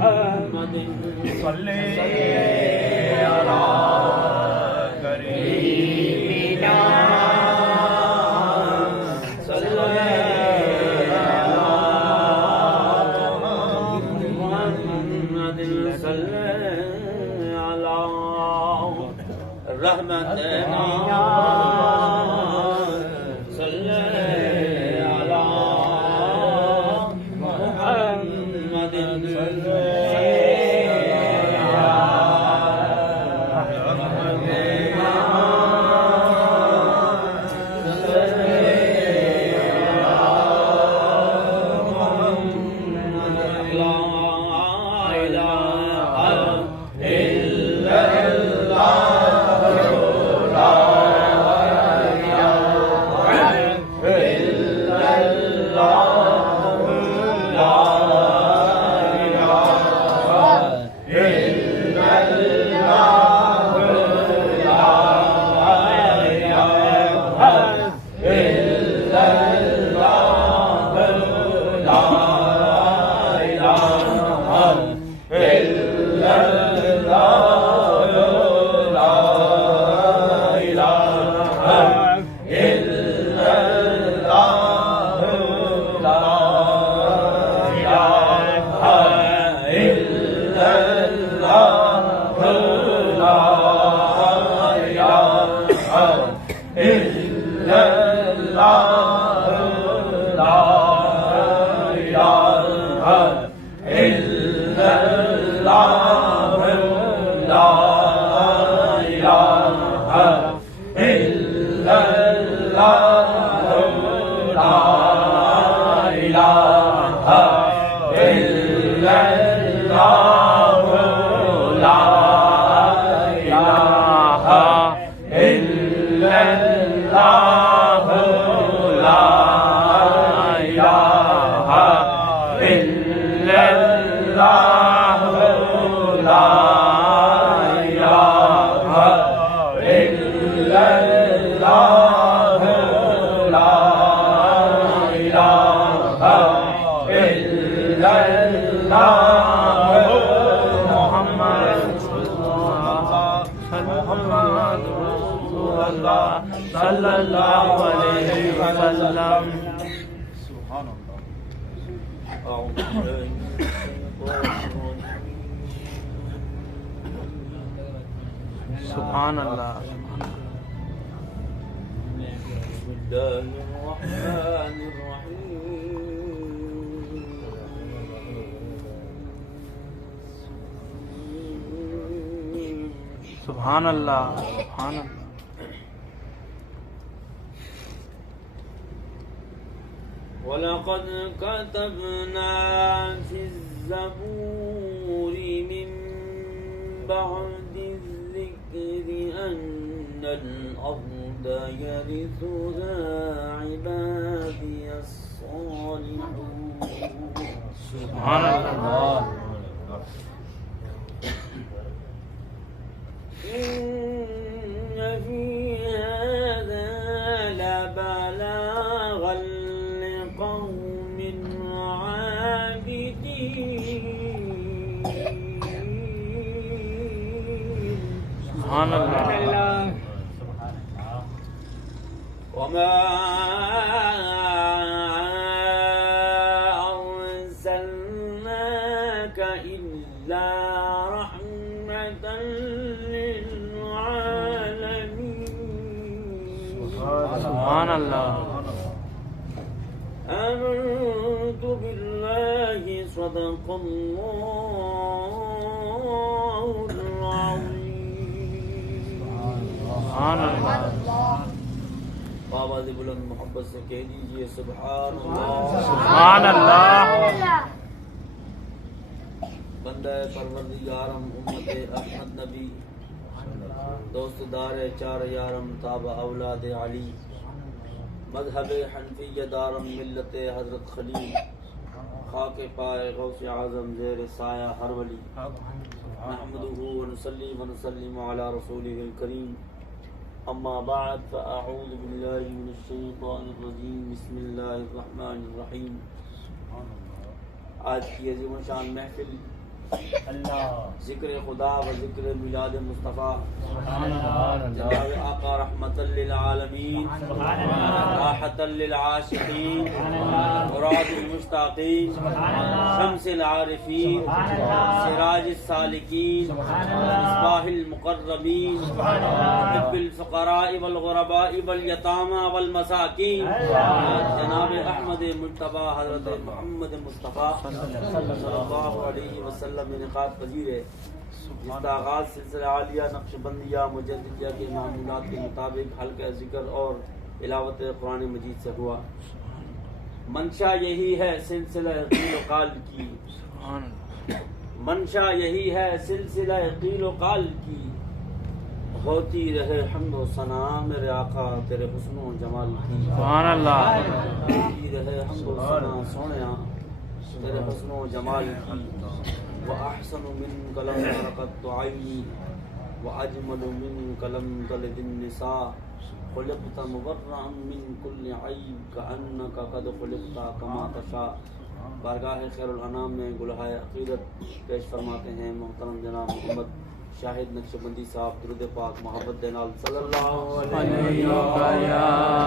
محمد صلی علی کریمنا صلی محمد صلی علی رحمتنا صلی علی محمد صلی سبحان اللہ. سبحان اللہ. سبحان اللہ. وَلَقَدْ كَتَبْنَا فِي الزَّبُورِ مِن بَعْدِ الذِّكْرِ أَنَّ الْأَرْضَ يَرِثُهَا عِبَادِيَ الصَّالِحُونَ. سبحان اللہ. إِنَّ فِي هَذَا لَبَلَاغًا لِقَوْمٍ عَابِدِينَ. سبحان اللہ. وَمَا أَرْسَلْنَاكَ إِلَّا رَحْمَةً لِلْعَالَمِينَ. سبحان اللہ. آمنت بالله صدق الله العظيم. سبحان اللہ. آواز بلند محبت سے کہہ دیجئے سبحان اللہ. سبحان اللہ. بندہ پروردگارم امت احمد نبی دوست دار چار یارم تابع اولاد علی مذہب حنفیہ دارم ملت حضرت خلیل خاک پائے غوث اعظم زیر سایہ ہر ولی نحمدہ ونصلی ونسلم علی رسولہ الکریم. اما بعد فاعوذ باللہ من الشیطان الرجیم. بسم اللہ الرحمن الرحیم. آج کی عظیم شان محفل ذکر خدا و ذکر میلاد مصطفیٰ جناب آقا رحمت للعالمین راحت للعاشقین مراد المشتاقین شمس العارفین سراج السالکین مصباح المقربین محب الفقراء والغرباء والیتامى والمساکین جناب احمد مجتبی حضرت محمد مصطفیٰ صلی اللہ علیہ وسلم انعقاد پذیر ہے، جس کا آغاز سلسلہ عالیہ نقش بندیہ مجددیہ کے معمولات کے مطابق حلقہ ذکر اور تلاوت قرآن مجید سے ہوا۔ منشا یہی ہے سلسلہ قیل و قال کی، منشا یہی ہے سلسلہ قیل و قال کی، ہوتی رہے حمد و ثنا میرے آقا تیرے حسن و جمال کی، سبحان اللہ، ہوتی رہے حمد و ثنا سونیا تیرے حسن و جمال کی، وَأَحْسَنُ مِنْكَ لَمْ تَرَقَتْ عَيْنِي وَأَجْمَلُ مِنْكَ لَمْ تَلِدِ النِّسَاءُ خُلِقْتَ مُبَرَّأً مِنْ كُلِّ عَيْبٍ كَأَنَّكَ قَدْ خُلِقْتَ كَمَا تَشَاءُ۔ بارگاہ خیر الانام میں گلہائے عقیدت پیش فرماتے ہیں محترم جناب محمد شاہد نقشبندی صاحب، درود پاک محبت دے نال صلی اللہ علیہ وسلم۔